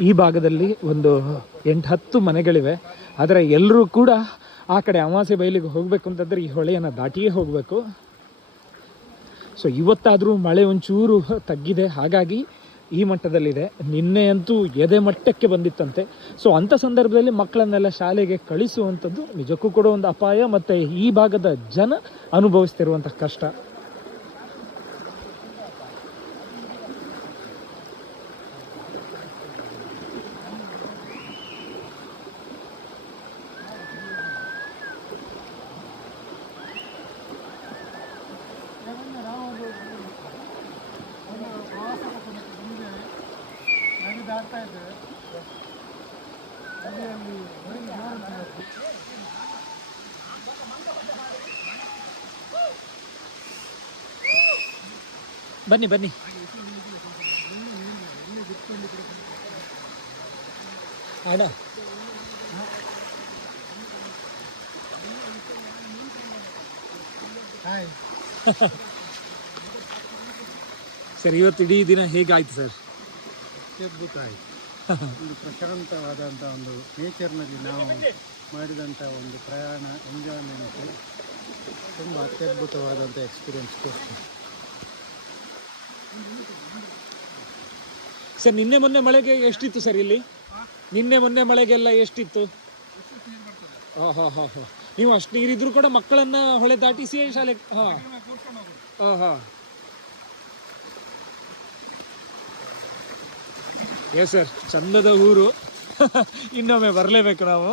ಈ ಭಾಗದಲ್ಲಿ ಒಂದು ಎಂಟು ಹತ್ತು ಮನೆಗಳಿವೆ. ಆದರೆ ಎಲ್ಲರೂ ಕೂಡ ಆ ಕಡೆ ಅಮಾವಾಸ್ಯ ಬಯಲಿಗೆ ಹೋಗಬೇಕು ಅಂತಂದರೆ ಈ ಹೊಳೆಯನ್ನು ದಾಟಿಯೇ ಹೋಗಬೇಕು. ಸೊ ಇವತ್ತಾದರೂ ಮಳೆ ಒಂಚೂರು ತಗ್ಗಿದೆ. ಹಾಗಾಗಿ ಈ ಮಟ್ಟದಲ್ಲಿದೆ. ನಿನ್ನೆ ಅಂತೂ ಎದೆ ಮಟ್ಟಕ್ಕೆ ಬಂದಿತ್ತಂತೆ. ಸೊ ಅಂಥ ಸಂದರ್ಭದಲ್ಲಿ ಮಕ್ಕಳನ್ನೆಲ್ಲ ಶಾಲೆಗೆ ಕಳಿಸುವಂಥದ್ದು ನಿಜಕ್ಕೂ ಕೂಡ ಒಂದು ಅಪಾಯ. ಮತ್ತು ಈ ಭಾಗದ ಜನ ಅನುಭವಿಸ್ತಿರುವಂಥ ಕಷ್ಟ. ಬನ್ನಿ ಬನ್ನಿ ಅಣ್ಣ ಸರ್ ಇವತ್ತು ಇಡೀ ದಿನ ಹೇಗಾಯ್ತು ಸರ್ ಅತ್ಯದ್ಭುತ ಆಯಿತು ಒಂದು ಪ್ರಶಾಂತವಾದಂಥ ಒಂದು ನೇಚರ್ನಲ್ಲಿ ನಾವು ಮಾಡಿದಂಥ ಒಂದು ಪ್ರಯಾಣ ಎಂಜಾಯ್ಮೆಂಟ್ ತುಂಬ ಅತ್ಯದ್ಭುತವಾದಂಥ ಎಕ್ಸ್ಪೀರಿಯನ್ಸ್ ಕೊಡ್ತು. ಸರ್ ನಿನ್ನೆ ಮೊನ್ನೆ ಮಳೆಗೆ ಎಷ್ಟಿತ್ತು ಸರ್ ಇಲ್ಲಿ? ನಿನ್ನೆ ಮೊನ್ನೆ ಮಳೆಗೆಲ್ಲ ಎಷ್ಟಿತ್ತು? ಹಾಂ ಹಾಂ ಹಾಂ. ಹಾಂ ನೀವು ಅಷ್ಟು ನೀರಿದ್ರು ಕೂಡ ಮಕ್ಕಳನ್ನ ಹೊಳೆ ದಾಟಿಸಿ ಶಾಲೆ ಹಾಂ. ಹಾಂ ಹಾಂ ಎಸ್ ಸರ್ ಚಂದದ ಊರು. ಇನ್ನೊಮ್ಮೆ ಬರಲೇಬೇಕು ನಾವು.